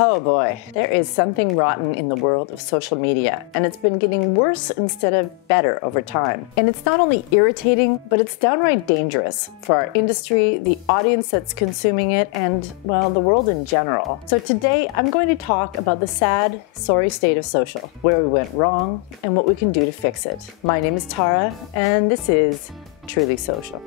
Oh boy, there is something rotten in the world of social media, and it's been getting worse instead of better over time. And it's not only irritating, but it's downright dangerous for our industry, the audience that's consuming it, and, well, the world in general. So today, I'm going to talk about the sad, sorry state of social, where we went wrong, and what we can do to fix it. My name is Tara, and this is Truly Social.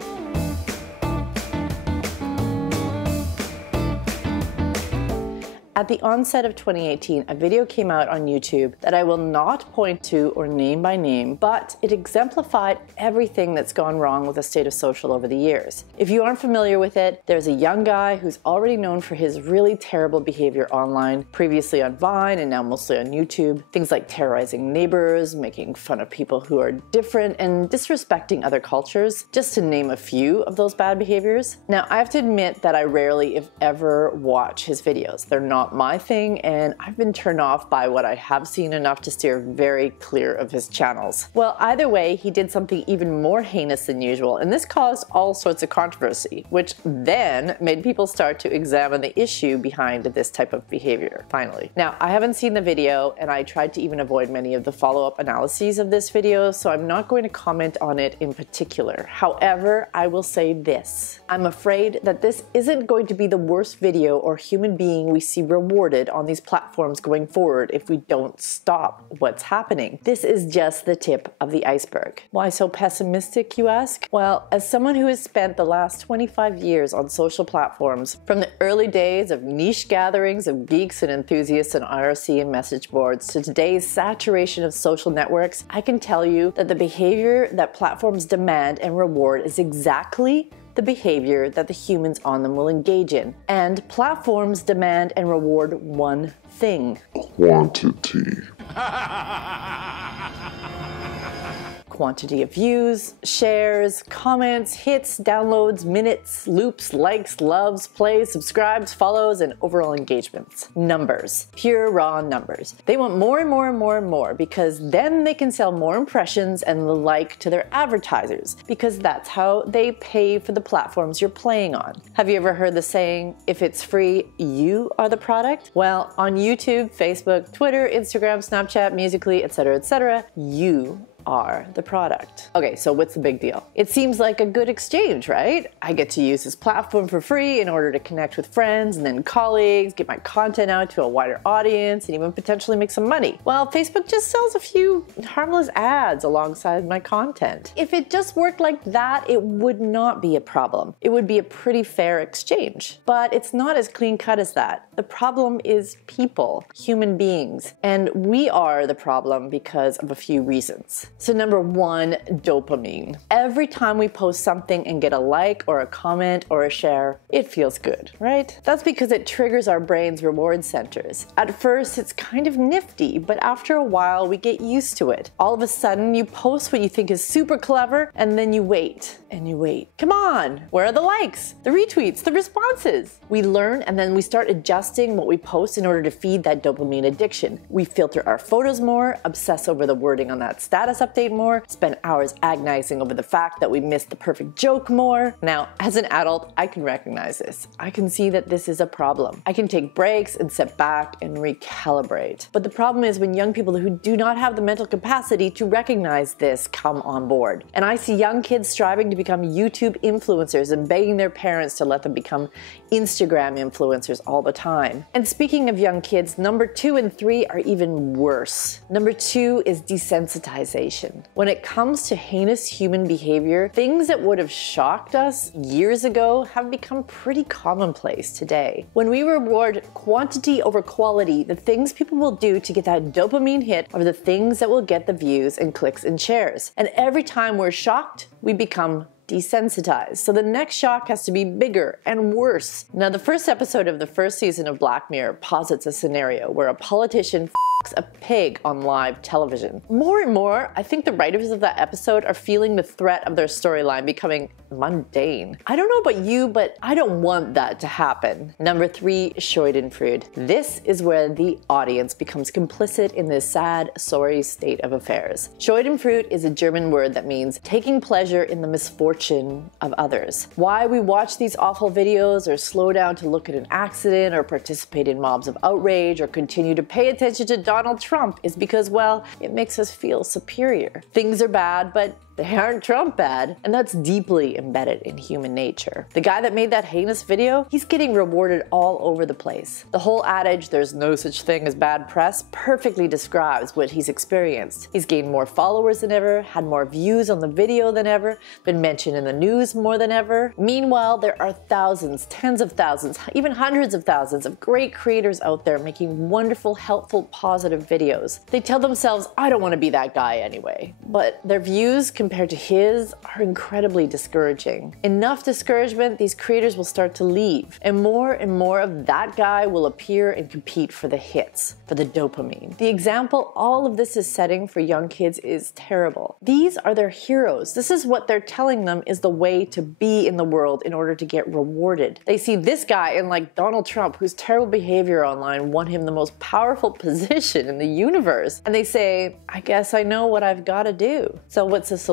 At the onset of 2018, a video came out on YouTube that I will not point to or name by name, but it exemplified everything that's gone wrong with the state of social over the years. If you aren't familiar with it, there's a young guy who's already known for his really terrible behavior online, previously on Vine and now mostly on YouTube. Things like terrorizing neighbors, making fun of people who are different, and disrespecting other cultures, just to name a few of those bad behaviors. Now, I have to admit that I rarely, if ever, watch his videos. They're not my thing, and I've been turned off by what I have seen enough to steer very clear of his channels. Well, either way, he did something even more heinous than usual, and this caused all sorts of controversy, which then made people start to examine the issue behind this type of behavior, finally. Now, I haven't seen the video, and I tried to even avoid many of the follow-up analyses of this video, so I'm not going to comment on it in particular. However, I will say this. I'm afraid that this isn't going to be the worst video or human being we see rewarded on these platforms going forward if we don't stop what's happening. This is just the tip of the iceberg. Why so pessimistic, you ask? Well, as someone who has spent the last 25 years on social platforms, from the early days of niche gatherings of geeks and enthusiasts on IRC and message boards to today's saturation of social networks, I can tell you that the behavior that platforms demand and reward is exactly the behavior that the humans on them will engage in. And platforms demand and reward one thing: quantity. Quantity of views, shares, comments, hits, downloads, minutes, loops, likes, loves, plays, subscribes, follows, and overall engagements. Numbers. Pure raw numbers. They want more and more and more and more because then they can sell more impressions and the like to their advertisers, because that's how they pay for the platforms you're playing on. Have you ever heard the saying, if it's free, you are the product? Well, on YouTube, Facebook, Twitter, Instagram, Snapchat, Musical.ly, etc., you are the product. Okay, so what's the big deal? It seems like a good exchange, right? I get to use this platform for free in order to connect with friends and then colleagues, get my content out to a wider audience, and even potentially make some money. Well, Facebook just sells a few harmless ads alongside my content. If it just worked like that, it would not be a problem. It would be a pretty fair exchange. But it's not as clean cut as that. The problem is people, human beings, and we are the problem because of a few reasons. So number one, dopamine. Every time we post something and get a like or a comment or a share, it feels good, right? That's because it triggers our brain's reward centers. At first, it's kind of nifty, but after a while, we get used to it. All of a sudden, you post what you think is super clever, and then you wait and you wait. Come on, where are the likes, the retweets, the responses? We learn, and then we start adjusting what we post in order to feed that dopamine addiction. We filter our photos more, obsess over the wording on that status update more, spend hours agonizing over the fact that we missed the perfect joke more. Now, as an adult, I can recognize this. I can see that this is a problem. I can take breaks and sit back and recalibrate. But the problem is when young people who do not have the mental capacity to recognize this come on board. And I see young kids striving to become YouTube influencers and begging their parents to let them become Instagram influencers all the time. And speaking of young kids, number 2 and 3 are even worse. Number 2 is desensitization. When it comes to heinous human behavior, things that would have shocked us years ago have become pretty commonplace today. When we reward quantity over quality, the things people will do to get that dopamine hit are the things that will get the views and clicks and shares. And every time we're shocked, we become desensitized. So the next shock has to be bigger and worse. Now, the first episode of the first season of Black Mirror posits a scenario where a politician f***s a pig on live television. More and more, I think the writers of that episode are feeling the threat of their storyline becoming mundane. I don't know about you, but I don't want that to happen. Number 3, Schadenfreude. This is where the audience becomes complicit in this sad, sorry state of affairs. Schadenfreude is a German word that means taking pleasure in the misfortune of others. Why we watch these awful videos or slow down to look at an accident or participate in mobs of outrage or continue to pay attention to Donald Trump is because, well, it makes us feel superior. Things are bad, but they aren't Trump bad, and that's deeply embedded in human nature. The guy that made that heinous video, he's getting rewarded all over the place. The whole adage, there's no such thing as bad press, perfectly describes what he's experienced. He's gained more followers than ever, had more views on the video than ever, been mentioned in the news more than ever. Meanwhile, there are thousands, tens of thousands, even hundreds of thousands of great creators out there making wonderful, helpful, positive videos. They tell themselves, I don't want to be that guy anyway. But their views compared to his are incredibly discouraging. Enough discouragement, these creators will start to leave, and more of that guy will appear and compete for the hits, for the dopamine. The example all of this is setting for young kids is terrible. These are their heroes. This is what they're telling them is the way to be in the world in order to get rewarded. They see this guy and like Donald Trump, whose terrible behavior online won him the most powerful position in the universe, and they say, I guess I know what I've got to do. So what's the solution?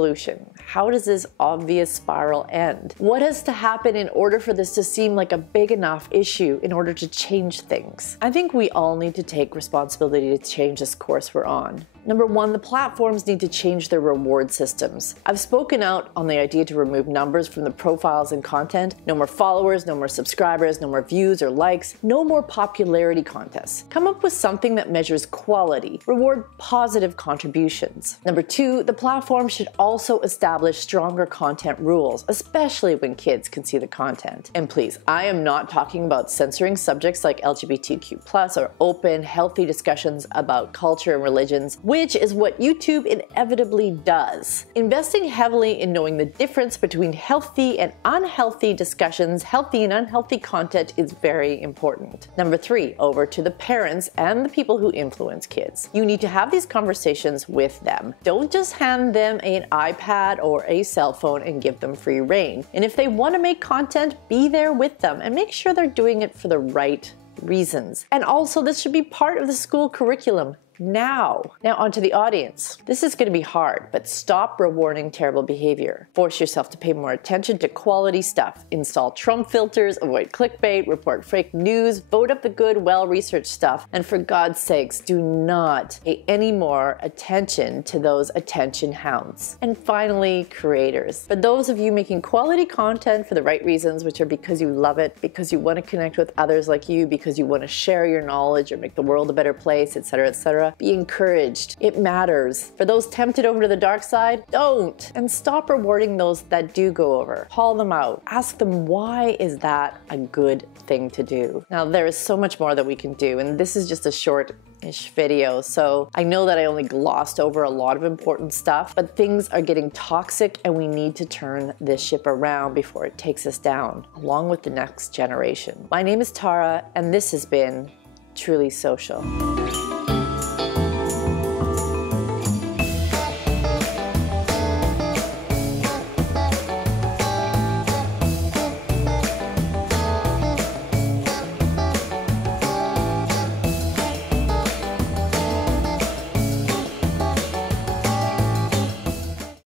How does this obvious spiral end? What has to happen in order for this to seem like a big enough issue in order to change things? I think we all need to take responsibility to change this course we're on. Number 1, the platforms need to change their reward systems. I've spoken out on the idea to remove numbers from the profiles and content. No more followers, no more subscribers, no more views or likes, no more popularity contests. Come up with something that measures quality. Reward positive contributions. Number 2, the platform should also establish stronger content rules, especially when kids can see the content. And please, I am not talking about censoring subjects like LGBTQ+ or open, healthy discussions about culture and religions, which is what YouTube inevitably does. Investing heavily in knowing the difference between healthy and unhealthy discussions, healthy and unhealthy content is very important. Number 3, over to the parents and the people who influence kids. You need to have these conversations with them. Don't just hand them an iPad or a cell phone and give them free rein. And if they want to make content, be there with them and make sure they're doing it for the right reasons. And also, this should be part of the school curriculum. Now onto the audience. This is going to be hard, but stop rewarding terrible behavior. Force yourself to pay more attention to quality stuff. Install Trump filters, avoid clickbait, report fake news, vote up the good, well-researched stuff, and for God's sakes, do not pay any more attention to those attention hounds. And finally, creators. For those of you making quality content for the right reasons, which are because you love it, because you want to connect with others like you, because you want to share your knowledge or make the world a better place, etc., etc., be encouraged. It matters. For those tempted over to the dark side, don't. And stop rewarding those that do go over. Call them out. Ask them, why is that a good thing to do? Now, there is so much more that we can do, and this is just a short-ish video, so I know that I only glossed over a lot of important stuff, but things are getting toxic and we need to turn this ship around before it takes us down, along with the next generation. My name is Tara, and this has been Truly Social.